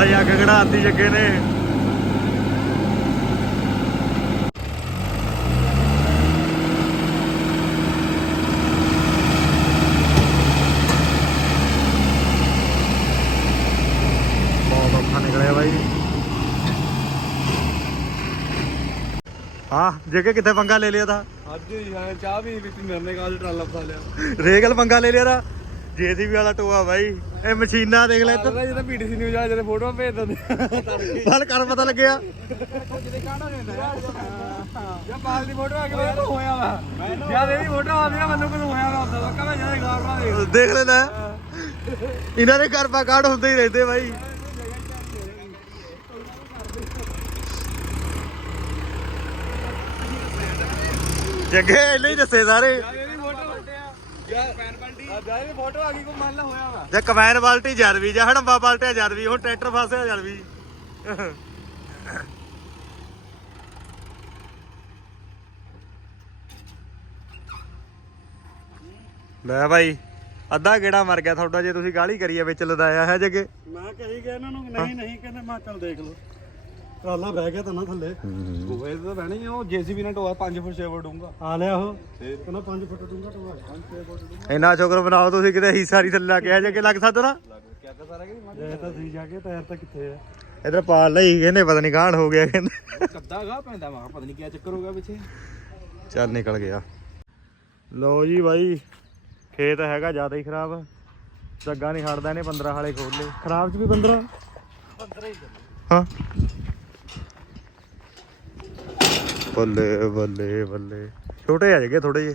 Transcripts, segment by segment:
ਭਾਈ ਅੱਗ ਕਢਾਤੀ ਜੱਗੇ ਨੇ। ਬਹੁਤ ਔਖਾ ਨਿਕਲਿਆ ਬਾਈ। ਹਾਂ ਜੱਗੇ ਕਿੱਥੇ ਪੰਗਾ ਲੈ ਲਿਆ ਤਾਂ? ਅੱਜ ਹੀ ਹਾਂ ਚਾਹ ਵੀ ਪੀਤੀ ਨਰਨੇ ਕਾਲ ਟਰਾਲਾ ਫਸਾ ਲਿਆ। ਰੇਗਲ ਪੰਗਾ ਲੈ ਲਿਆ ਤਾਂ? ਜੇਸੀਬੀ ਵਾਲਾ ਟੋਆ ਬਾਈ। ਇਹ ਮਸ਼ੀਨਾਂ ਦੇਖ ਲੈ ਇੱਧਰ। ਜਦੋਂ ਪੀਟੀਸੀ ਨਿਊਜ਼ ਆ ਜਿਹੜੇ ਫੋਟੋਆਂ ਭੇਜ ਦਿੰਦੇ ਨਾਲ ਕਰ ਪਤਾ ਲੱਗਿਆ। ਜਿਹਦੇ ਕਾੜਾ ਲੈਂਦਾ ਯਾ ਬਾਲ ਦੀ ਫੋਟੋ ਆ ਕੇ ਮੈਨੂੰ ਹੋਇਆ ਵਾ। ਜਦ ਇਹਦੀ ਫੋਟੋ ਆਉਂਦੀ ਨਾ ਮੈਨੂੰ ਹੋਇਆ ਹੁੰਦਾ ਕਹਿੰਦਾ ਗਾਲ ਦੇਖ ਲੈਣਾ ਇਹਨਾਂ ਦੇ ਘਰ ਪਾ ਕਾਢ ਹੁੰਦੇ ਹੀ ਰਹਿੰਦੇ ਬਾਈ। ਜੱਗੇ ਇਹਨੇ ਹੀ ਦੱਸੇ ਸਾਰੇ। ਜਦ ਇਹਦੀ ਫੋਟੋ ਯਾ ਪੈਨ ਇਹਦੀ ਫੋਟੋ ਆ ਗਈ ਕੋ ਮੰਨ ਲਾ ਹੋਇਆ ਵਾ। ਜੇ ਕਮੈਨ ਬਾਲਟੀ ਜਰਵੀ ਜਾਂ ਹੜੰਬਾ ਬਾਲਟਿਆ ਜਰਵੀ ਹੁਣ ਟਰੈਕਟਰ ਫਸਿਆ ਜਰਵੀ। ਲੈ ਭਾਈ ਅੱਧਾ ਗੇੜਾ ਮਰ ਗਿਆ ਤੁਹਾਡਾ ਜੇ ਤੁਸੀਂ ਗਾਲੀ ਕਰੀਏ ਵਿੱਚ ਲਦਾਇਆ ਹੈ ਜੱਗੇ। ਮੈਂ ਕਹੀ ਗਿਆ ਇਹਨਾਂ ਨੂੰ ਨਹੀਂ ਨਹੀਂ ਕਹਿੰਦੇ ਮੈਂ ਚੱਲ ਦੇਖ ਲਓ। ਟਰਾਲਾ ਬਹਿ ਗਿਆ ਤਾਂ ਨਾ ਥੱਲੇ। ਗੋਏ ਤਾਂ ਬਹਿਣੀ ਉਹ ਜੀਸੀਬੀ ਨਾਲ ਟੋਆ 5 ਫੁੱਟ 6 ਫੁੱਟ ਡੂੰਗਾ ਆ ਲਿਆ ਉਹ। ਕਹਿੰਦਾ 5 ਫੁੱਟ ਡੂੰਗਾ ਟਰਾਲਾ 5 ਫੁੱਟ ਇੰਨਾ ਸ਼ੁਕਰ ਬਣਾਓ ਤੁਸੀਂ ਕਿਤੇ ਹਿੱਸਾ ਨਹੀਂ ਥੱਲੇ ਕਿਹਾ ਜੱਗੇ ਲੱਗ ਸਕਦਾ ਨਾ। ਕਿਆ ਕਰ ਸਾਰਾ ਕਿ ਜੇ ਤਾਂ ਸੀ ਜਾ ਕੇ ਟਾਇਰ ਤਾਂ ਕਿੱਥੇ ਆ। ਇਧਰ ਪਾਲ ਲਈ ਕਹਿੰਦੇ ਪਤਾ ਨਹੀਂ ਕਾਹਨ ਹੋ ਗਿਆ ਕਹਿੰਦੇ। ਕੱਦਾ ਗਾ ਪੈਂਦਾ ਮੈਂ ਕਿਹਾ ਪਤਾ ਨਹੀਂ ਕੀ ਚੱਕਰ ਹੋ ਗਿਆ ਪਿੱਛੇ। ਚੱਲ ਨਿਕਲ ਗਿਆ। ਲਓ ਜੀ ਬਾਈ ਖੇਤ ਹੈਗਾ ਜ਼ਿਆਦਾ ਹੀ ਖਰਾਬ। ਜੱਗਾ ਨਹੀਂ ਹਟਦਾ ਇਹਨੇ 15 ਹਾਲੇ ਖੋਲ ਲਏ। ਖਰਾਬ ਚ ਵੀ 15 ਹਾਂ। ਬੱਲੇ ਬੱਲੇ ਬੱਲੇ। ਛੋਟੇ ਆ ਜਗੇ ਥੋੜੇ ਜੇ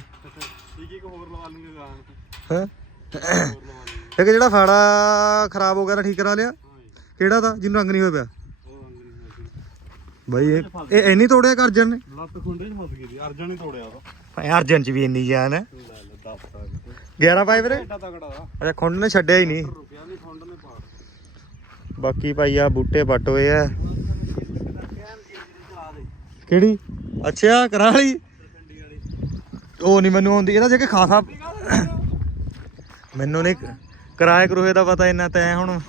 ਠੀਕ ਇੱਕ ਹੋਰ ਲਵਾ ਲੂੰਗੇ ਗਾਂ ਹੈ? ਇੱਕ ਜਿਹੜਾ ਫਾੜਾ ਖਰਾਬ ਹੋ ਗਿਆ ਨਾ ਠੀਕ ਕਰਾ ਲਿਆ? ਕਿਹੜਾ ਤਾਂ? ਜਿਹਨੂੰ ਰੰਗ ਨਹੀਂ ਹੋਇਆ ਪਿਆ? ਬਾਈ ਇਹ ਇੰਨੀ ਤੋੜਿਆ ਕਰਜਨ ਨੇ? ਲੱਤ ਖੁੰਡੇ 'ਚ ਫਸ ਗਈ ਸੀ ਅਰਜਨ ਹੀ ਤੋੜਿਆ ਉਹਦਾ। ਭਾਈ ਅਰਜਨ ਚ ਵੀ ਇੰਨੀ ਜਾਨ ਹੈ। ਲੈ ਲੈ 10 ਤਾਂ 11 ਪਾਏ ਵੀਰੇ? ਦਾ ਅੱਛਾ ਖੁੰਡ ਨੇ ਛੱਡਿਆ ਹੀ ਨਹੀਂ। ਬਾਕੀ ਭਾਈ ਆ ਬੂਟੇ ਪੱਟ ਹੋਏ ਆ। ਕਿਹੜੀ? ਅੱਛਾ, ਕਰਾ ਲਈ ਉਹ ਨਹੀਂ ਮੈਨੂੰ ਆਉਂਦੀ, ਇਹਦਾ ਜੇ ਕਿ ਖਾਸਾ ਮੈਨੂੰ ਨਹੀਂ ਕਿਰਾਏ ਕਰੋਏ ਦਾ ਪਤਾ ਇੰਨਾ ਤੈਂ ਹੁਣ।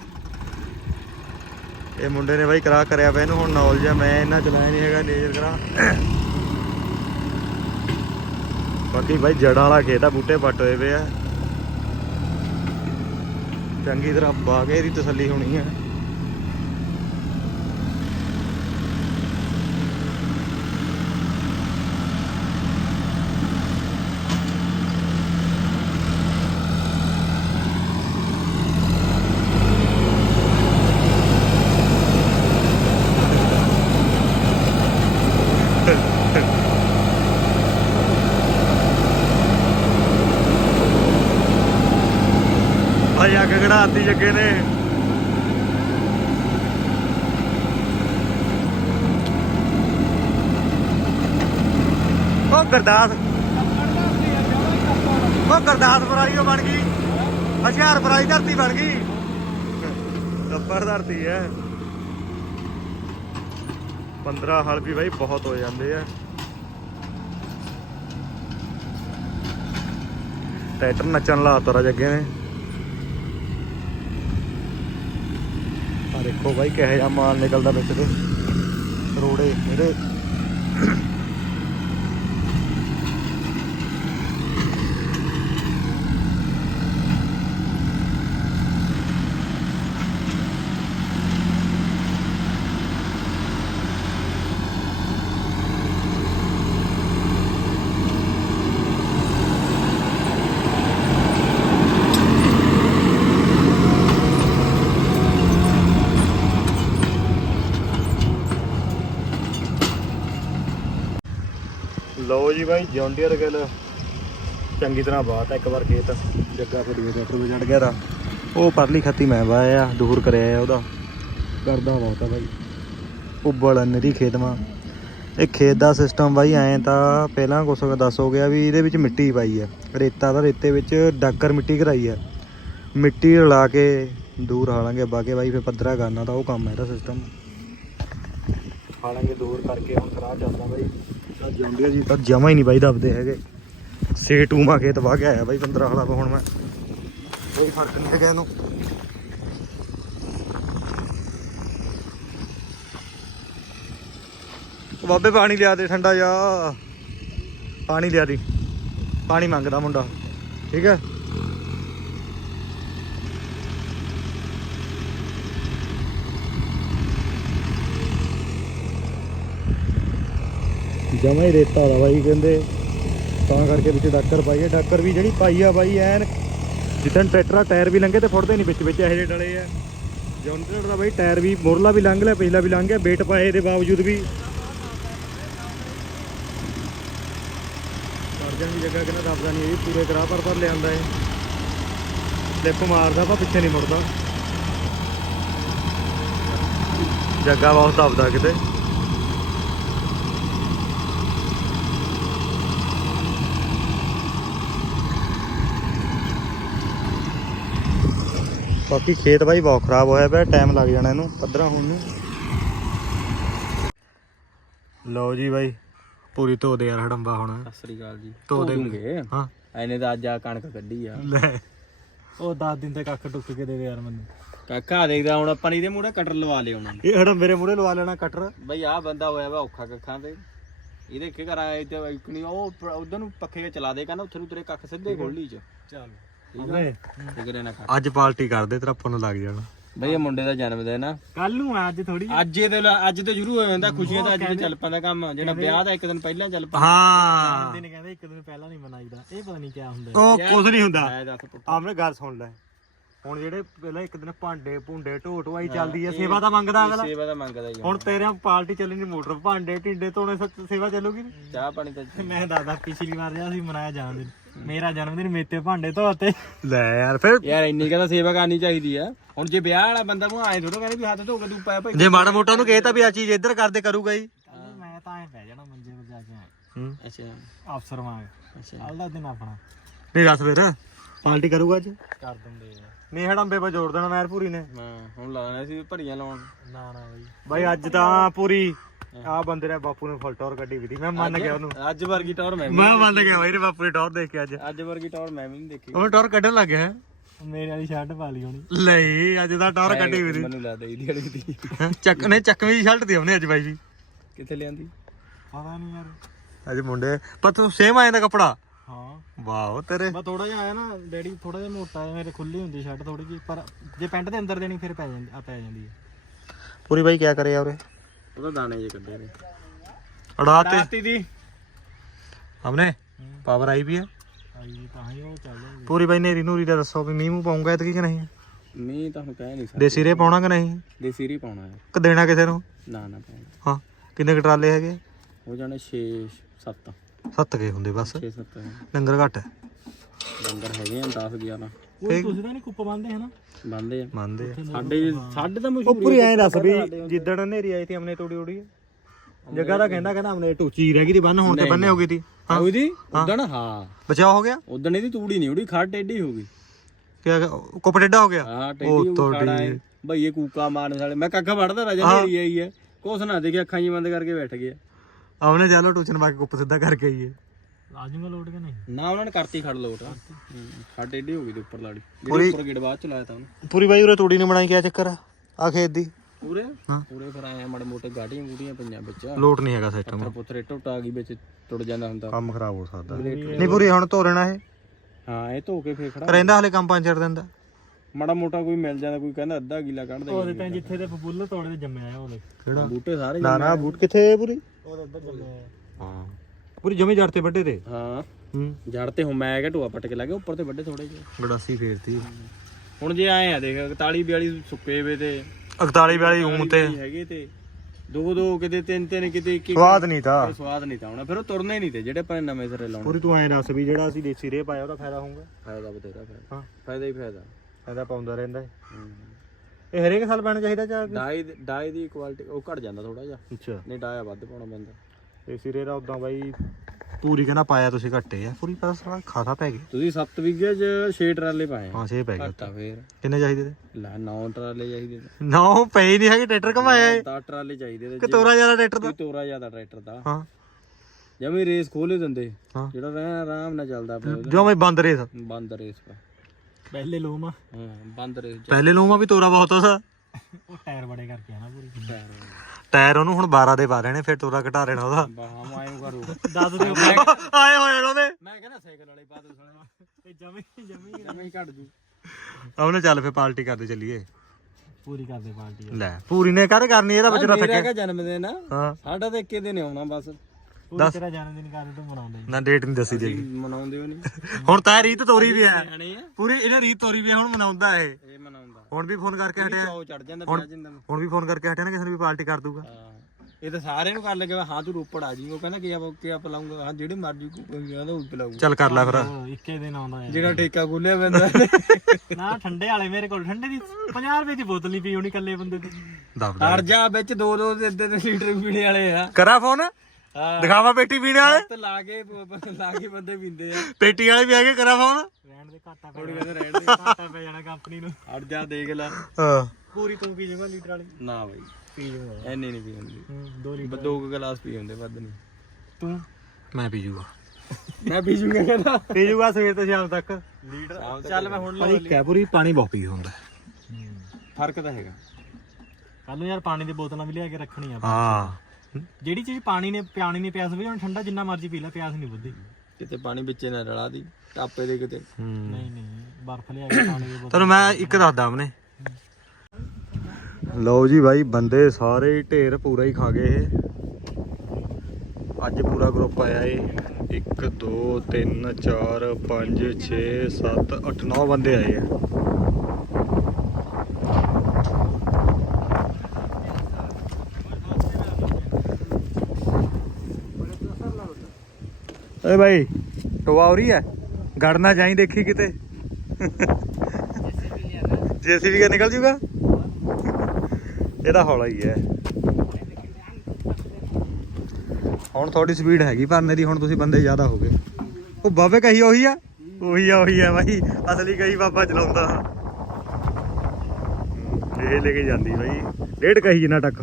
ਇਹ ਮੁੰਡੇ ਨੇ ਬਾਈ ਕਰਾ ਕਰਿਆ ਪਿਆ, ਇਹਨੂੰ ਹੁਣ ਨੌਲੇਜ ਆ, ਮੈਂ ਇਹਨਾਂ ਚਲਾਇਆ ਨਹੀਂ ਹੈਗਾ ਨੇਜਰ ਕਰਾ। ਬਾਕੀ ਬਾਈ ਜੜਾਂ ਵਾਲਾ ਖੇਤ ਆ, ਬੂਟੇ ਪੱਟ ਹੋਏ ਪਏ ਆ। ਚੰਗੀ ਤਰ੍ਹਾਂ ਬਾਗੇ ਦੀ ਤਸੱਲੀ ਹੋਣੀ ਆ। ਭਾਈ ਜੱਗੇ ਨੇ। ਉਹ ਗਰਦਾਸ ਉਹ ਗਰਦਾਸ ਪਰਾਲੀ ਓ ਬਣ ਗਈ। ਹਸ਼ਿਆਰ ਪਰਾਲੀ ਧਰਤੀ ਬਣ ਗਈ। ਟੱਪਰ ਧਰਤੀ ਹੈ। 15 ਹਲ ਵੀ ਬਾਈ ਬਹੁਤ ਹੋ ਜਾਂਦੇ ਆ। ਟਰੈਕਟਰ ਨੱਚਣ ਲਾ ਤੋਰਾ ਜੱਗੇ ਨੇ। ਦੇਖੋ ਬਾਈ ਕਿਹੋ ਜਿਹਾ ਮਾਲ ਨਿਕਲਦਾ ਵਿੱਚ ਦੇ ਰੋੜੇ ਇਹਦੇ ਲਓ ਜੀ ਬਾਈ, ਜੌਂਡੀਅਰ ਗਿਲ। ਚੰਗੀ ਤਰ੍ਹਾਂ ਬਾਤ ਇੱਕ ਵਾਰ ਖੇਤ। ਜੱਗਾ ਫੜੀ ਟਰੈਕਟਰ ਤੇ ਚੜ ਗਿਆ ਤਾਂ। ਉਹ ਪਰਲੀ ਖੱਤੀ ਮੈਂ ਵਾਇਆ ਦੂਰ ਕਰਿਆ ਉਹਦਾ। ਕਰਦਾ ਬਹੁਤ ਆ ਬਾਈ। ਉੱਬਲ ਨਰੀ ਖੇਤ ਇਹ ਖੇਤ ਦਾ ਸਿਸਟਮ ਬਾਈ, ਐਂ ਤਾਂ ਪਹਿਲਾਂ ਕੁਛ ਦੱਸ ਹੋ ਗਿਆ ਵੀ ਇਹਦੇ ਵਿੱਚ ਮਿੱਟੀ ਪਾਈ ਆ। ਰੇਤਾ ਦਾ ਰੇਤੇ ਵਿੱਚ ਡਾਕਰ ਮਿੱਟੀ ਕਰਾਈ ਆ। ਮਿੱਟੀ ਰਲਾ ਕੇ ਦੂਰ ਹਾਲਾਂਗੇ ਬਾਗੇ ਬਾਈ ਫਿਰ ਪੱਧਰਾ ਕਰਨਾ ਤਾਂ ਉਹ ਕੰਮ ਹੈ ਇਹਦਾ ਸਿਸਟਮ ਹਾਲਾਂਗੇ, ਦੂਰ ਕਰਕੇ ਹੁਣ ਖਰਾ ਚੱਲਦਾ ਬਾਈ। ਜਮਾ ਹੀ ਨਹੀਂ ਬਾਈ ਦੱਬਦੇ ਹੈਗੇ। ਸੇ ਟੂਮਾ ਖੇਤ ਵਾ ਕੇ ਆਇਆ ਬਾਈ 15 ਵਾਲਾ ਹੁਣ ਮੈਂ। ਕੋਈ ਫ਼ਰਕ ਨਹੀਂ ਹੈਗਾ ਇਹਨੂੰ। ਬਾਬੇ ਪਾਣੀ ਲਿਆ ਦੇ, ਠੰਡਾ ਜਾ ਪਾਣੀ ਲਿਆ ਦੀ। ਪਾਣੀ ਮੰਗਦਾ ਮੁੰਡਾ। ਠੀਕ ਹੈ? ਜਮਾ ਹੀ ਰੇਤਾ ਦਾ ਬਾਈ ਕਹਿੰਦੇ। ਤਾਂ ਕਰਕੇ ਵਿੱਚ ਡਾਕਰ ਪਾਈ ਹੈ ਡਾਕਰ ਵੀ ਜਿਹੜੀ ਪਾਈ ਆ ਬਾਈ ਐਨ ਜਿੱਦਣ ਟਰੈਕਟਰ ਟਾਇਰ ਵੀ ਲੰਘੇ ਤੇ ਫੁੱਟਦੇ ਨਹੀਂ ਵਿੱਚ ਵਿੱਚ, ਇਹੋ ਜਿਹੇ ਡਲੇ ਆ। ਜੌਂਡਰ ਦਾ ਬਾਈ ਟਾਇਰ ਵੀ ਮੁਰਲਾ ਵੀ ਲੰਘ ਲਿਆ, ਪਿਛਲਾ ਵੀ ਲੰਘ ਗਿਆ ਵੇਟ ਪਾਏ ਦੇ ਬਾਵਜੂਦ ਵੀ। ਸਰਜਣ ਦੀ ਜਗ੍ਹਾ ਕਿੰਨਾ ਦੱਬਦਾ ਨਹੀਂ ਇਹ ਪੂਰੇ ਕਰਾ ਪਰ ਪਰ ਲਿਆਂਦਾ ਏ ਸਲਿੱਪ ਮਾਰਦਾ ਪਾ ਪਿੱਛੇ ਨਹੀਂ ਮੁੜਦਾ। ਜੱਗਾ ਬਹੁਤ ਦੱਬਦਾ ਕਿਤੇ। ਬਾਕੀ ਖੇਤ ਬਾਈ ਬਹੁਤ ਖਰਾਬ ਹੋਇਆ ਪਿਆ ਟਾਈਮ ਲੱਗ ਜਾਣਾ ਇਹਨੂੰ ਪੱਧਰਾ ਹੋਣ ਨੂੰ। ਲਓ ਜੀ ਬਾਈ ਪੂਰੀ ਧੋ ਦੇ ਯਾਰ ਹੜੰਬਾ ਹੁਣ। ਸਤਿ ਸ੍ਰੀ ਅਕਾਲ ਜੀ। ਧੋ ਦੇ। ਦੂੰਗੇ ਹਾਂ। ਐਨੇ ਤਾਂ ਅੱਜ ਆ ਕਣਕ ਕੱਢੀ ਆ। ਲੈ। ਉਹ 10 ਦਿਨ ਤੇ ਕੱਖ ਟੁੱਕ ਕੇ ਦੇ ਦੇ ਯਾਰ ਮੈਨੂੰ। ਕਾਕਾ ਦੇਖਦਾ ਹੁਣ ਆਪਾਂ ਨੇ ਇਹਦੇ ਮੂਹਰੇ ਕਟਰ ਲਵਾ ਲਿਆ ਉਹਨਾਂ ਨੇ। ਇਹ ਹੜੰ ਮੇਰੇ ਮੂਹਰੇ ਲਵਾ ਲੈਣਾ ਕਟਰ ਬਈ ਆਹ ਬੰਦਾ ਹੋਇਆ ਵਾ ਔਖਾ ਕੱਖਾਂ ਤੇ। ਇਹਦੇ ਕੀ ਕਰਾਂ ਇੱਥੇ ਇੱਕ ਨਹੀਂ ਉਹ ਉਧਰ ਨੂੰ ਪੱਖੇ ਚਲਾ ਦੇ ਕਹਿੰਦਾ ਉੱਥੇ ਨੂੰ ਤੇਰੇ ਕੱਖ ਸਿੱਧੇ ਖੋਲੀ ਚ। ਚੱਲ। ਆ ਨਾ? ਅੱਜ ਪਾਰਟੀ ਕਰਦੇ ਤੇਰਾ ਆਪਾਂ ਨੂੰ ਲੱਗ ਜਾਣਾ। ਬਈ ਇਹ ਮੁੰਡੇ ਦਾ ਜਨਮ ਦਿਨ ਆ। ਕੱਲ ਨੂੰ ਆ ਅੱਜ ਥੋੜੀ ਅੱਜ ਇਹ ਤੇ ਲ- ਅੱਜ ਤੇ ਸ਼ੁਰੂ ਹੋ ਜਾਂਦਾ ਖੁਸ਼ੀਆਂ ਤਾਂ ਅੱਜ ਤੇ ਚੱਲ ਪੈਂਦਾ ਕੰਮ ਜਿਹੜਾ ਵਿਆਹ ਦਾ ਇੱਕ ਦਿਨ ਪਹਿਲਾਂ ਚੱਲ ਪੈਂਦਾ ਹਾਂ। ਦਿਨ ਕਹਿੰਦੇ ਇੱਕ ਦਿਨ ਪਹਿਲਾਂ ਨਹੀਂ ਮਨਾਈਦਾ। ਇਹ ਪਤਾ ਨਹੀਂ ਕੀ ਹੁੰਦਾ। ਉਹ ਕੁਝ ਨਹੀਂ ਹੁੰਦਾ। ਮੈਂ ਦੱਸ ਪੁੱਤ। ਆਮਨੇ ਗੱਲ ਸੁਣ ਲੈ। ਹੁਣ ਜਿਹੜੇ ਪਹਿਲਾਂ ਇੱਕ ਦਿਨ ਭਾਂਡੇ ਭੁੰਡੇ ਢੋ ਢਵਾਈ ਚੱਲਦੀ ਹੈ ਸੇਵਾ ਤਾਂ ਮੰਗਦਾ ਅਗਲਾ। ਸੇਵਾ ਦਾ ਮੰਗਦਾ ਹੀ ਆ। ਹੁਣ ਤੇਰੇ ਪਾਰਟੀ ਚੱਲਣੀ ਨਹੀਂ ਮੋਟਰ ਭਾਂਡੇ ਢਿੰਡੇ ਧੋਣੇ ਸਭ ਸੇਵਾ ਚੱਲੂਗੀ ਨੀ? ਚਾਹ ਪਾਣੀ ਤਾਂ ਮੈਂ ਦੱਸਦਾ ਪਿਛਲੀ ਵਾਰ ਜਿਹਾ ਸੀ ਮਨਾਇਆ ਜਨਮ ਦਿਨ। ਮੇਰਾ ਜਨਮ ਦਿਨ ਮੇਤੇ ਭਾਂਡੇ ਧੋਤੇ। ਲੈ ਯਾਰ ਫਿਰ ਯਾਰ ਇੰਨੀ ਕਹਿੰਦਾ ਸੇਵਾ ਕਰਨੀ ਚਾਹੀਦੀ ਆ। ਹੁਣ ਜੇ ਵਿਆਹ ਵਾਲਾ ਬੰਦਾ ਮੂੰਹ ਆਏ ਥੋੜਾ ਕਹਿੰਦੇ ਵੀ ਹੱਥ ਧੋ ਕੇ ਤੂੰ ਪੈ ਭਾਈ ਜੇ ਮਾੜਾ ਮੋਟਾ ਨੂੰ ਕਹੇ ਤਾਂ ਵੀ ਆ ਚੀਜ਼ ਇੱਧਰ ਕਰਦੇ ਕਰੂਗਾ ਹੀ। ਮੈਂ ਤਾਂ ਐ ਪੈ ਜਾਣਾ ਮੰਜੇ 'ਤੇ ਜਾ ਕੇ ਹੂੰ। ਅੱਛਾ। ਅਫਸਰ ਵਾਂਗ। ਅੱਛਾ। ਦਾ ਦਿਨ ਆਪਣਾ। ਨਹੀਂ ਦੱਸ ਫਿਰ। ਪਾਰਟੀ ਕਰੂਗਾ ਅੱਜ? ਕਰ ਦਿੰਦੇ ਆ। ਨਹੀਂ ਹੜੰਬੇ ਪਾ ਜੋੜ ਦੇਣਾ ਮੈਰ ਪੂਰੀ ਨੇ। ਹਾਂ ਹੁਣ ਲਾਉਣਾ ਸੀ ਭਰੀਆਂ ਲਾਉਣ। ਨਾ ਨਾ ਬਈ। ਬਾਈ ਅੱਜ ਤਾਂ ਪੂਰੀ ਆ ਬੰਦੇ ਨੇ ਬਾਪੂ ਨੇ ਫੁੱਲ ਟੌਰ ਕੱਢੀ ਵੀ ਤੀ ਮੈਂ ਮੰਨ ਗਿਆ ਉਹਨੂੰ। ਅੱਜ ਵਰਗੀ ਟੌਰ ਮੈਂ ਵੀ ਮੈਂ ਮੰਨ ਗਿਆ ਬਾਈ ਨੇ ਬਾਪੂ ਨੇ ਟੌਰ ਦੇਖ ਕੇ ਅੱਜ। ਅੱਜ ਵਰਗੀ ਟੌਰ ਮੈਂ ਵੀ ਨਹੀਂ ਦੇਖੀ। ਉਹਨੇ ਟੌਰ ਕੱਢਣ ਲੱਗ ਗਿਆ ਮੇਰੇ ਵਾਲੀ ਸ਼ਰਟ ਪਾ ਲਈ ਹੋਣੀ ਲਈ ਅੱਜ ਦਾ ਟੌਰ ਕੱਢੀ ਵੀ ਤੀ ਮੈਨੂੰ ਲੱਗਦਾ ਇਹਦੀ ਵਾਲੀ ਦੀ। ਚੱਕ ਨੇ ਚੱਕਵੀਂ ਦੀ ਸ਼ਰਟ ਦੀ ਉਹਨੇ ਅੱਜ ਬਾਈ ਜੀ ਕਿੱਥੇ ਲਿਆਂਦੀ? ਪਤਾ ਨਹੀਂ ਯਾਰ। ਅੱਜ ਮੁੰਡੇ ਪਰ ਤੂੰ ਸੇਮ ਆਇਆ ਦਾ ਕੱਪੜਾ? ਹਾਂ। ਵਾਓ ਤੇਰੇ। ਬਸ ਥੋੜਾ ਜਿਹਾ ਆਇਆ ਨਾ ਡੈਡੀ ਥੋੜਾ ਜਿਹਾ ਮੋਟਾ ਹੈ ਮੇਰੇ ਖੁੱਲੀ ਹੁੰਦੀ ਸ਼ਰਟ ਥੋੜੀ ਜਿਹੀ ਪਰ ਜੇ ਪੈਂਟ ਦੇ ਅੰਦਰ ਦੇਣੀ ਫਿਰ ਪੈ ਜਾਂਦੀ ਆ ਪੈ ਜਾਂਦੀ ਹੈ। ਪੂਰੀ ਬਾਈ ਕੀ ਕਰਿਆ ਉਰੇ? ਉਹਦਾ ਦਾਣੇ ਜੇ ਕੱਢੇ ਨੇ। ਅੜਾ ਤੇ। ਰਾਤੀ ਦੀ ਹਮਨੇ ਪਾਵਰ ਆਈ ਵੀ ਹੈ ਆਈ ਤਾਂ ਹੀ ਉਹ ਚੱਲ ਜਾਂਦੀ ਪੂਰੀ ਬਾਈ ਨੇਰੀ ਨੂਰੀ ਦਾ ਦੱਸੋ ਵੀ ਮੀਂਹ ਮੂੰਹ ਪਾਉਂਗਾ ਇਤਕੀ ਕਿ ਨਹੀਂ? ਨਹੀਂ ਤਾਂ ਹੁਣ ਕਹਿ ਨਹੀਂ ਸਕਦਾ। ਦੇਸੀ ਰੇ ਪਾਉਣਾ ਕਿ ਨਹੀਂ? ਦੇਸੀ ਰੀ ਪਾਉਣਾ ਹੈ। ਕਿ ਦੇਣਾ ਕਿਸੇ ਨੂੰ? ਨਾ ਨਾ ਪਾਉਣਾ। ਹਾਂ ਕਿੰਨੇ ਕੁ ਟਰਾਲੇ ਹੈਗੇ? ਹੋ ਜਾਣੇ 6 7 ਸੱਤ ਕੇ ਹੁੰਦੇ ਬਸ। 6 7 ਡੰਗਰ ਘੱਟ ਡੰਗਰ ਹੈਗੇ ਆ 10 11 ਉਹ ਤੁਸੀਂ ਤਾਂ ਨਹੀਂ ਕੁੱਪ ਬੰਨਦੇ ਹਨਾ? ਬੰਦੇ ਆ। ਮੰਨਦੇ ਆ। ਸਾਡੇ ਸਾਡੇ ਤਾਂ ਉਹ ਮਸ਼ਹੂਰ ਪੂਰੀ ਐਂ ਦੱਸ ਵੀ ਜਿੱਦਣ ਹਨੇਰੀ ਆਈ ਸੀ ਹਮਨੇ ਤੋੜੀ ਉੜੀ। ਜੱਗਾ ਦਾ ਕਹਿੰਦਾ ਕਹਿੰਦਾ ਹਮਨੇ ਟੂਚੀ ਰਹਿ ਗਈ ਦੀ ਬੰਨ ਹੁਣ ਤੇ ਬੰਨੇ ਹੋ ਗਈ ਤੀ। ਹਾਂ। ਉਹਦੀ ਉਦਣ? ਹਾਂ। ਬਚਾਅ ਹੋ ਗਿਆ? ਉਦਣ ਇਹਦੀ ਤੂੜੀ ਨਹੀਂ ਉੜੀ ਖੜ ਟੇਢੀ ਹੋ ਗਈ। ਕਿ ਕੁੱਪ ਟੇਡਾ ਹੋ ਗਿਆ? ਹਾਂ ਟੇਢੀ ਹੋ ਗਈ ਖੜਾ ਹੈ ਭਈਏ ਕੂਕਾ ਮਾਰਨ ਸਾਲੇ ਮੈਂ ਕੱਖ ਵੜਦਾ ਰਾਜਾ ਨੇਰੀ ਆਈ ਹੈ। ਕੁਛ ਨਾ ਦੇਖਿਆ ਅੱਖਾਂ ਜੀ ਬੰਦ ਕਰਕੇ ਬੈਠ ਗਿਆ। ਹਮਨੇ ਚਲੋ ਟੂਚਨ ਪਾ ਕੇ ਕੁੱਪ ਸਿੱਧਾ ਕਰਕੇ ਆਈਏ ਆਜੂਗਾ ਲੋਡ ਕੇ ਨਹੀਂ? ਨਾ ਉਹਨਾਂ ਨੇ ਕਰਤੀ ਖੜ ਲੋਟ। ਖੜ ਟੇਢੀ ਹੋ ਗਈ ਤੇ ਉੱਪਰ ਲਾੜੀ। ਜਿਹੜੇ ਉੱਪਰ ਗੇੜ ਬਾਅਦ ਚ ਲਾਇਆ ਤਾਂ ਉਹਨੇ। ਪੂਰੀ ਬਾਈ ਉਰੇ ਤੂੜੀ ਨਹੀਂ ਬਣਾਈ ਕਿਆ ਚੱਕਰ ਆ? ਆ ਖੇਤ ਦੀ। ਪੂਰੇ? ਹਾਂ। ਪੂਰੇ ਫਿਰ ਆਏ ਮਾੜੇ ਮੋਟੇ ਗਾੜੀਆਂ ਗੂੜੀਆਂ ਪਈਆਂ ਵਿੱਚ। ਲੋਟ ਨਹੀਂ ਹੈਗਾ ਸਿਸਟਮ ਪੱਥਰ ਪੁੱਥਰੇ ਟੁੱਟ ਆ ਗਈ ਵਿੱਚ ਟੁੱਟ ਜਾਂਦਾ ਹੁੰਦਾ। ਕੰਮ ਖਰਾਬ ਹੋ ਸਕਦਾ। ਨਹੀਂ ਪੂਰੀ ਹੁਣ ਧੋ ਲੈਣਾ ਇਹ। ਹਾਂ ਇਹ ਧੋ ਕੇ ਫੇਰ ਖੜਾ। ਰਹਿੰਦਾ ਹਲੇ ਕੰਮ ਪੰਜ ਚਾਰ ਦਿਨ ਦਾ। ਮਾੜਾ ਮੋਟਾ ਕੋਈ ਮਿਲ ਜਾਂਦਾ ਕੋਈ ਕਹਿੰਦਾ ਅੱਧਾ ਕਿੱਲਾ ਕੱਢ ਉਹਦੇ ਦੇ ਤਾਂ ਜਿੱਥੇ ਦੇ ਫੁੱਲ ਤੋੜੇ ਤੇ ਜੰਮਿਆ ਆ ਉਹਦੇ। ਕਿਹੜਾ? ਬੂਟੇ ਸਾਰੇ ਨਾ ਨਾ ਬੂਟ ਕਿੱਥੇ ਹੈ ਪੂਰੀ? ਉਹਦੇ ਉੱਧਰ ਜੰਮਿਆ ਹਾਂ। ਪੂਰੀ ਜਮੇ ਜੜ ਤੇ ਵੱਡੇ ਤੇ। ਹਾਂ। ਹੂੰ। ਜੜ ਤੇ ਹੁਣ ਮੈਂ ਕਿਹਾ ਟੋਆ ਪੱਟ ਕੇ ਲੱਗੇ ਉੱਪਰ ਤੇ ਵੱਡੇ ਥੋੜੇ ਜਿਹੇ। ਗੜਾਸੀ ਫੇਰਤੀ। ਹੁਣ ਜੇ ਆਏ ਆ ਦੇਖ 41 42 ਸੁੱਕੇ ਵੇ ਤੇ। 41 ਵਾਲੀ ਊਂ ਤੇ। ਹੈਗੇ ਤੇ। ਦੋ ਦੋ ਕਿਤੇ ਤਿੰਨ ਤਿੰਨ ਕਿਤੇ ਇੱਕ ਇੱਕ। ਸਵਾਦ ਨਹੀਂ ਤਾਂ। ਸਵਾਦ ਨਹੀਂ ਤਾਂ ਆਉਣਾ। ਫਿਰ ਉਹ ਤੁਰਨੇ ਨਹੀਂ ਤੇ ਜਿਹੜੇ ਆਪਾਂ ਨਵੇਂ ਸਿਰੇ ਲਾਉਣੇ। ਪੂਰੀ ਤੂੰ ਐਂ ਦੱਸ ਵੀ ਜਿਹੜਾ ਅਸੀਂ ਦੇਸੀ ਰੇ ਪਾਇਆ ਉਹਦਾ ਫਾਇਦਾ ਹੋਊਗਾ? ਫਾਇਦਾ ਬਤੇਰਾ ਫਾਇਦਾ। ਹਾਂ। ਫਾਇਦਾ ਹੀ ਫਾਇਦਾ। ਫਾਇਦਾ ਪਾਉਂਦਾ ਰਹਿੰਦਾ ਹੈ। ਇਹ ਹਰੇਕ ਸਾਲ ਪੈਣਾ ਚਾਹੀਦਾ ਡਾਈ ਡਾਈ ਦੀ ਕੁਆਲਿਟੀ ਉਹ ਘਟ ਜਾਂਦਾ ਥੋੜਾ ਜਿਹਾ। ਅੱਛਾ। ਨਹੀਂ ਡਾਇਆ ਵੱਧ ਪਾਉਣਾ ਪੈਂਦਾ। ਦੇਸੀ ਰੇ ਦਾ ਉਦਾਂ ਬਾਈ ਪੂਰੀ ਕਹਿੰਦਾ ਪਾਇਆ ਤੁਸੀਂ ਘੱਟੇ ਆ। ਪੂਰੀ ਸਾਲਾ ਖਾਸਾ ਪੈ ਗਿਆ। ਤੁਸੀਂ 7 ਵਿਗੇ ਚ 6 ਟਰਾਲੇ ਪਾਏ ਆ। ਹਾਂ ਛੇ ਪੈ ਗਿਆ ਘਟਾ ਫੇਰ। ਕਿੰਨੇ ਚਾਹੀਦੇ ਤੇ? ਲੈ 9 ਟਰਾਲੇ ਚਾਹੀਦੇ ਤੇ ਨੌ ਪਏ ਨਹੀਂ ਹੈਗੇ ਟਰੈਕਟਰ ਘਮਾਇਆ ਏ। 10 ਟਰਾਲੇ ਚਾਹੀਦੇ ਤੇ ਕਿ ਤੋਰਾ ਜ਼ਿਆਦਾ ਟਰੈਕਟਰ ਦਾ? ਤੋਰਾ ਜ਼ਿਆਦਾ ਟਰੈਕਟਰ ਦਾ। ਹਾਂ। ਜਮੀ ਰੇਸ ਖੋਲੇ ਦਿੰਦੇ। ਜਿਹੜਾ ਰਹਿ ਆਰਾਮ ਨਾਲ ਚੱਲਦਾ ਪਿਆ ਉਹਦਾ। ਜੋ ਮੈਂ ਬੰਦ ਰੇਸ। ਬੰਦ ਰੇਸ ਪਹਿਲੇ ਲੋਮਾ ਹਾਂ ਬੰਦ ਰੇਸ। ਪਹਿਲੇ ਲੋਮਾ ਵੀ ਤੋਰਾ ਬਹੁਤ ਆ। ਸਾ ਉਹ ਟਾਇਰ ਬੜੇ ਕਰਕੇ ਆ ਨਾ ਪੂਰੀ। ਟਾਇਰ ਉਹਨੂੰ ਹੁਣ 12 ਦੇ ਪਾ ਰਹੇ ਨੇ ਫਿਰ ਤੋਰਾ ਘਟਾ ਰਹਿਣਾ ਉਹਦਾ। ਬਾਹਾਂ ਮਾਇ ਨੂੰ ਕਰੂ ਦੱਸ ਦਿਓ ਆਏ ਹੋਏ ਨੇ ਉਹਦੇ। ਮੈਂ ਕਹਿੰਦਾ ਸਾਈਕਲ ਵਾਲੇ ਪਾ ਦੋ ਸਾਲੇ ਤੇ ਜਮੀ ਜਮੀ ਜਮੇ ਹੀ ਘੱਟ ਜੂ। ਉਹਨੇ ਚੱਲ ਫੇ ਪਾਰਟੀ ਕਰਦੇ ਚੱਲੀਏ। ਪੂਰੀ ਕਰਦੇ ਪਾਰਟੀ। ਲੈ ਪੂਰੀ ਨੇ ਕਦ ਕਰਨੀ ਇਹਦਾ ਵਿਚਾਰਾ ਮੇਰਾ ਥੱਕਿਆ ਕਾ ਜਨਮ ਦਿਨ ਆ ਹਾਂ। ਸਾਡਾ ਤਾਂ ਇੱਕੇ ਦਿਨ ਆਉਣਾ ਬਸ। ਪੂਰੀ ਤੇਰਾ ਜਨਮ ਦਿਨ ਕਰਨ ਤੂੰ ਮਨਾਉਂਦਾ ਹੀ ਨਾ ਡੇਟ ਨਹੀਂ ਦੱਸੀ ਦੇਗੀ ਮਨਾਉਂਦੇ ਹੋ ਨਹੀਂ। ਹੁਣ ਤਾਂ ਇਹ ਰੀਤ ਤੋਰੀ ਵੀ ਹੈ ਸਿਆਣੇ ਆ। ਪੂਰੀ ਇਹਨੇ ਰੀਤ ਤੋਰੀ ਵੀ ਹੈ ਹੁਣ ਮਨਾਉਂਦਾ ਇਹ। ਇਹ ਮਨਾਉਂਦਾ। ਹੁਣ ਵੀ ਫੋਨ ਕਰਕੇ ਹਟਿਆ। ਚਾਉ ਚੜ ਜਾਂਦਾ ਪਿਆ ਜਿੰਦਾ। ਨੂੰ ਹੁਣ ਵੀ ਫੋਨ ਕਰਕੇ ਹਟਿਆ ਨਾ ਕਿਸੇ ਨੂੰ ਵੀ ਪਾਰਟੀ ਕਰ ਦੂਗਾ ਹਾਂ। ਇਹ ਤਾਂ ਸਾਰਿਆਂ ਨੂੰ ਕਰ ਲੱਗਿਆ ਹਾਂ ਤੂੰ ਰੋਪੜ ਆ ਜੀ ਉਹ ਕਹਿੰਦਾ ਕੀ ਆ ਕੀ ਆ ਪਲਾਉਂਗਾ ਹਾਂ ਜਿਹੜੇ ਮਰਜ਼ੀ ਕਹਿੰਦਾ ਉਹ ਪਲਾਊਗਾ ਚੱਲ ਕਰ ਲੈ ਫਿਰ। ਉਹ ਇੱਕੇ ਦਿਨ ਆਉਂਦਾ ਹੈ। ਜਿਹੜਾ ਠੇਕਾ ਖੋਲਿਆ ਬੰਦਾ ਨਾ ਠੰਡੇ ਵਾਲੇ ਮੇਰੇ ਕੋਲ ਠੰਡੇ ਦੀ 50 ਰੁਪਏ ਦੀ ਬੋਤਲ ਨਹੀਂ ਪੀ ਹੋਣੀ ਇਕੱਲੇ ਬੰਦੇ ਤੇ ਦੱਬ ਹਰ ਜਾ ਵਿੱਚ ਦੋ ਦੋ ਦੇ ਅੱਧੇ ਲੀਟਰ ਪੀਣੇ ਵਾਲੇ ਆ। ਕਰਾ ਫੋਨ। ਹਾਂ। ਦਿਖਾਵਾ ਪੇਟੀ ਪੀਣੇ ਵਾਲੇ? ਤੇ ਲਾ ਕੇ ਲਾ ਕੇ ਬੰਦੇ ਪੀਂਦੇ ਆ। ਪੇਟੀ ਵਾਲੇ ਵੀ ਹੈਗੇ ਕਰਾ ਫੋਨ? ਰਹਿਣ ਦੇ ਘਾਟਾ ਪੈ ਥੋੜੀ ਜਾਣਾ। ਰਹਿਣ ਦੇ। ਘਾਟਾ ਪੈ ਜਾਣਾ ਕੰਪਨੀ ਨੂੰ। ਹਟ ਜਾ ਦੇਖ ਲੈ। ਹਾਂ। ਪੂਰੀ ਤੂੰ ਪੀ ਜਾਊਗਾ ਲੀਟਰ ਵਾਲੀ? ਨਾ ਬਾਈ। ਪੀ ਜਾਊਗਾ। ਐਨੇ ਨਹੀਂ ਪੀ ਹੁੰਦੀ। 2 ਲੀਟਰ ਦੋ ਕੁ ਗਲਾਸ ਪੀ ਹੁੰਦੇ ਵੱਧ ਨਹੀਂ ਤੂੰ? ਮੈਂ ਪੀ ਜੂਗਾ ਮੈਂ ਪੀ ਜੂਗਾ ਕਹਿੰਦਾ। ਪੀ ਜੂਗਾ ਸਵੇਰ ਤੋਂ ਸ਼ਾਮ ਤੱਕ। ਲੀਟਰ ਚੱਲ ਮੈਂ ਹੁਣ ਪਰ ਇੱਕ ਹੈ ਪੂਰੀ ਪਾਣੀ ਬਹੁਤ ਪੀ ਹੁੰਦਾ। ਫ਼ਰਕ ਤਾਂ ਹੈਗਾ। ਕੱਲ ਨੂੰ ਯਾਰ ਪਾਣੀ ਦੀ ਬੋਤਲਾਂ ਵੀ ਲਿਆ ਕੇ ਰੱਖਣੀਆਂ ਹਾਂ। ਜਿਹੜੀ ਚੀਜ਼ ਪਾਣੀ ਨੇ ਪਿਆਣੀ ਨੇ ਪਿਆਸ ਵੀ ਹੁਣ ਠੰਡਾ ਜਿੰਨਾ ਮਰਜ਼ੀ ਪੀ ਲੈ ਪਿਆਸ ਨਹੀਂ ਬੁੱਧੀ ਕਿਤੇ ਪਾਣੀ ਵਿੱਚੇ ਨਾ ਰਲਾ ਦੀ ਟਾਪੇ ਦੇ ਕਿਤੇ। ਨਹੀਂ ਨਹੀਂ ਬਰਫ਼ ਲਿਆ ਕੇ ਪਾਣੀ ਦੀ ਬੋਤਲ ਤੁਹਾਨੂੰ ਮੈਂ ਇੱਕ ਦੱਸਦਾ ਉਹਨੇ ਲਓ ਜੀ ਭਾਈ ਬੰਦੇ ਸਾਰੇ ਢੇਰ ਪੂਰਾ ਹੀ ਖਾ ਗਏ ਇਹ। ਅੱਜ ਪੂਰਾ ਗਰੁੱਪ ਆਇਆ ਏ। 1 2 3 4 5 6 7 8 9 ਬੰਦੇ ਆਏ ਆ। ਓਏ ਭਾਈ ਟੋਆ ਹੋ ਰਹੀ ਹੈ ਗੜ ਜਾਈ ਦੇਖੀ ਕਿਤੇ। ਜੇਸੀਬੀ ਕਾ ਨਿਕਲ ਜੂਗਾ? ਇਹਦਾ ਹੌਲਾ ਹੀ ਹੈ ਹੁਣ ਥੋੜੀ ਸਪੀਡ ਹੈਗੀ, ਪਰ ਦੀ ਹੁਣ ਤੁਸੀਂ ਬੰਦੇ ਜ਼ਿਆਦਾ ਹੋ ਗਏ। ਉਹ ਬਾਬੇ ਕਹੀ ਉਹੀ ਆ? ਉਹੀ ਆ ਉਹੀ ਆ ਬਾਈ। ਅਸਲੀ ਕਹੀ ਬਾਬਾ ਚਲਾਉਂਦਾ। ਇਹ ਲੈ ਕੇ ਜਾਂਦੀ ਬਾਈ। ਡੇਢ ਕਹੀ ਜਿੰਨਾ ਟੱਕ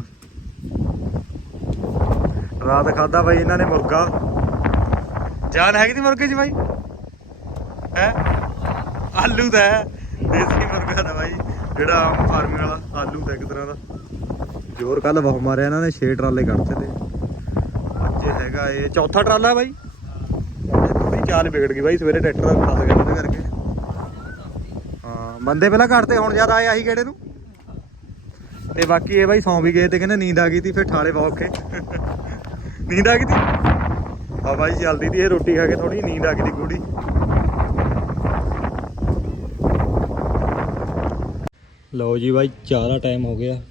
ਰਾਤ ਖਾਦਾ ਬਾਈ ਇਹਨਾਂ ਨੇ ਮੁਰਗਾ ਜਾਨ ਹੈਗੀ ਤੀ ਮੁਰਗੇ 'ਚ ਬਾਈ? ਹੈ? ਆਲੂ ਦਾ ਹੈ। ਦੇਸੀ ਮੁਰਗਾ ਦਾ ਬਾਈ। ਜਿਹੜਾ ਆਮ ਫਾਰਮਿੰਗ ਵਾਲਾ ਆਲੂ ਦਾ ਇੱਕ ਤਰ੍ਹਾਂ ਦਾ। ਜੋਰ ਕੱਲ ਬਹੁਤ ਮਾਰਿਆ ਇਹਨਾਂ ਨੇ 6 ਟਰਾਲੇ ਕੱਢਤੇ ਤੇ। ਅੱਜ ਹੈਗਾ ਇਹ ਚੌਥਾ ਟਰਾਲਾ ਬਾਈ। ਪੂਰੀ ਚਾਲ ਵਿਗੜ ਗਈ ਬਾਈ, ਸਵੇਰੇ ਟਰੈਕਟਰ ਫਸ ਗਿਆ ਉਹਦੇ ਕਰਕੇ। ਹਾਂ, ਬੰਦੇ ਪਹਿਲਾਂ ਘੱਟਤੇ ਹੁਣ ਜ਼ਿਆਦਾ ਆਏ ਆਹੀ ਕਿਹੜੇ ਨੂੰ। ਤੇ ਬਾਕੀ ਇਹ ਬਾਈ ਸੌਂ ਵੀ ਗਏ ਤੇ ਕਹਿੰਦੇ ਨੀਂਦ ਆ ਗਈ ਤੀ, ਫਿਰ ਠਾਲੇ ਬਹੁਤ ਔਖੇ। ਨੀਂਦ ਆ ਗਈ ਤੀ? ਆ ਬਾਈ ਚੱਲਦੀ ਦੀ ਇਹ ਰੋਟੀ ਖਾ ਕੇ ਥੋੜੀ ਨੀਂਦ ਆ ਗਈ ਤੀ ਗੂੜੀ ਲਓ ਜੀ ਬਾਈ, ਚਾਹ ਦਾ ਟਾਈਮ ਹੋ ਗਿਆ।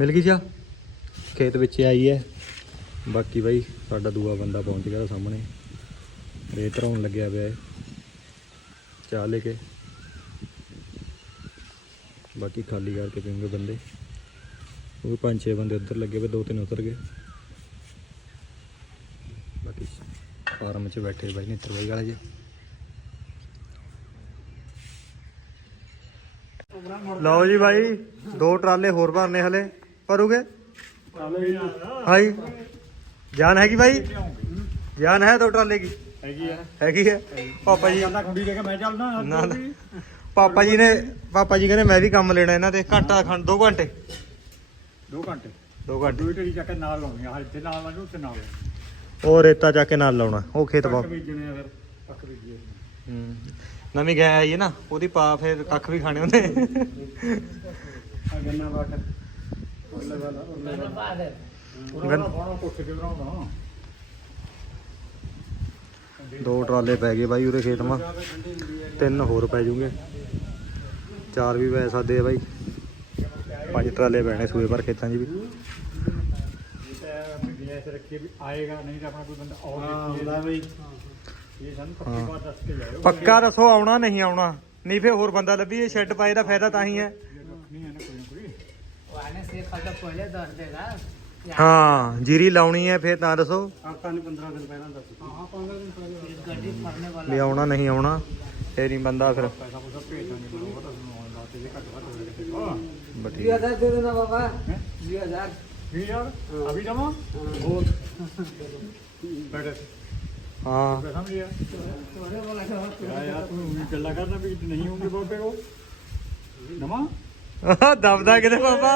ਮਿਲ ਗਈ ਚਾਹ? ਖੇਤ ਵਿੱਚ ਆਈ ਹੈ। ਬਾਕੀ ਬਾਈ, ਸਾਡਾ ਦੂਆ ਬੰਦਾ ਪਹੁੰਚ ਗਿਆ ਸਾਹਮਣੇ। ਰੇਤ ਧਰਾਉਣ ਲੱਗਿਆ ਪਿਆ ਹੈ ਚਾਹ ਲੈ ਕੇ। ਬਾਕੀ ਖਾਲੀ ਕਰਕੇ ਪੀਉਂਗੇ ਬੰਦੇ। ਉਹ ਵੀ ਪੰਜ ਛੇ ਬੰਦੇ ਉੱਧਰ ਲੱਗੇ ਪਏ ਦੋ ਤਿੰਨ ਉਤਰ ਗਏ ਬਾਕੀ ਫਾਰਮ 'ਚ ਬੈਠੇ ਬਾਈ ਨਿੱਤਰ ਬਾਈ ਵਾਲੇ ਜੀ ਲਓ ਜੀ ਬਾਈ ਦੋ ਟਰਾਲੇ ਹੋਰ ਭਰਨੇ ਹਲੇ ਭਰੋਗੇ ਹਾਈ ਜਾਨ ਹੈਗੀ ਬਾਈ ਜਾਨ ਹੈ ਦੋ ਟਰਾਲੇ ਕੀ ਹੈਗੀ ਹੈ ਪਾਪਾ ਜੀ ਚੱਲਦਾ ਖੁੰਡੀ ਦੇ ਕੇ ਮੈਂ ਚੱਲਦਾ ਨਾ ਨਾ ਪਾਪਾ ਜੀ ਨੇ ਪਾਪਾ ਜੀ ਕਹਿੰਦੇ ਮੈਂ ਵੀ ਕੰਮ ਲੈਣਾ ਇਹਨਾਂ ਤੇ ਘੰਟਾ ਖੰਡ 2 ਘੰਟੇ 2 ਘੰਟੇ 2 ਘੰਟੇ ਦੋ ਢੇੜੀ ਚੱਕ ਨਾਲ ਲਾਉਣੀ ਆ ਇੱਥੇ ਨਾਲ ਲਾਉਣੀ ਉੱਥੇ ਨਾਲ ਉਹ ਰੇਤਾ ਚੱਕ ਕੇ ਨਾਲ ਲਾਉਣਾ ਉਹ ਖੇਤ ਪਾ ਬੀਜਣੇ ਆ ਫਿਰ ਪੱਕ ਬੀਜੀਏ ਹੂੰ। ਨਵੀਂ ਗਾਂ ਆਈ ਹੈ ਨਾ ਉਹਦੀ ਪਾ ਫਿਰ ਕੱਖ ਵੀ ਖਾਣੇ ਹੁੰਦੇ ਆ ਗੰਨਾ ਵਾਟਰ ਉਰਲੇ ਵਾਲਾ ਉਰਲੇ ਵਾਲਾ। ਗੰਨ- ਬਾਹਰੋਂ ਕੋਠੇ ਤੇ ਬਣਾਉਂਦਾ ਦੋ ਟਰਾਲੇ ਪੈ ਗਏ ਬਾਈ ਉਹਦੇ ਖੇਤ ਮਾ। ਤਿੰਨ ਹੋਰ ਪੈ ਜੂਗੇ। ਚਾਰ ਵੀ ਪੈ ਸਕਦੇ ਆ ਬਾਈ। ਪੰਜ ਟਰਾਲੇ ਪੈਣੇ ਸੂਏ ਪਰ ਖੇਤਾਂ 'ਚ ਵੀ। ਪੱਕਾ ਦੱਸੋ ਆਉਣਾ ਨਹੀਂ ਆਉਣਾ। ਨਹੀਂ ਫੇ ਹੋਰ ਬੰਦਾ ਲੱਭੀ ਇਹ ਸ਼ੈੱਡ ਪਾਏ ਦਾ ਫਾਇਦਾ ਤਾਂ ਹੀ ਹੈ। ਹਾਂ ਜੀਰੀ ਲਾਉਣੀ ਹੈ ਫੇਰ ਤਾਂ ਦੱਸੋ। ਆਪਾਂ ਦਿਨ ਪਹਿਲਾਂ ਆਉਣਾ ਨਹੀਂ ਆਉਣਾ ਤੇਰੀ ਬੰਦਾ ਫਿਰ। ਪੈਸਾ ਪੂਸਾ ਭੇਜਣਾ ਨਹੀਂ ਦੇ ਦੇਣਾ ਬਾਬਾ। 2000 ठीक यार अभी जमा बोल बैठे हाँ समझ गया क्या यार तू गला करना भी नहीं होंगे बाबे को जमा ਦਬਦਾ ਕਿਤੇ ਬਾਬਾ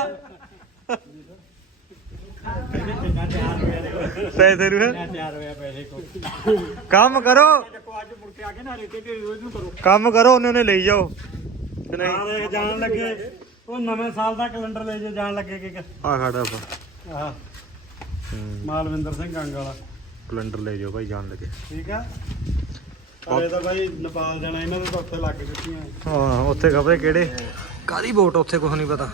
ਪੈਸੇ ਰੂ ਤਿਆर होया पहले को ਕੰਮ ਕਰੋ देखो आज मुड़ के आके ना रेते के रोज ਨੂੰ ਕਰੋ ਕੰਮ ਕਰੋ ਉਹਨੇ ਉਹਨੇ ਲਈ ਜਾਓ ਕਿ ਨਹੀਂ ਦੇਖ ਜਾਣ ਲੱਗੇ ਉਹ ਨਵੇਂ ਸਾਲ ਦਾ ਕੈਲੰਡਰ ਲੈ ਜੇ ਜਾਣ ਲੱਗੇ ਕਿ ਆ ਖੜਾ ਆਪਾਂ। ਆਹ ਮਾਲਵਿੰਦਰ ਸਿੰਘ ਗੰਗ ਵਾਲਾ। ਕੈਲੰਡਰ ਲੈ ਜਾਓ ਭਾਈ ਜਾਣ ਲੱਗੇ। ਠੀਕ ਆ? ਪਰ ਇਹ ਤਾਂ ਭਾਈ ਨੇਪਾਲ ਜਾਣਾ ਇਹਨਾਂ ਦੇ ਤਾਂ ਉੱਥੇ ਲੱਗ ਚੁੱਕੀਆਂ। ਹਾਂ ਉੱਥੇ ਖਬਰੇ ਕਿਹੜੇ? ਕਾਦੀ ਵੋਟ ਉੱਥੇ ਕੁਝ ਨਹੀਂ ਪਤਾ।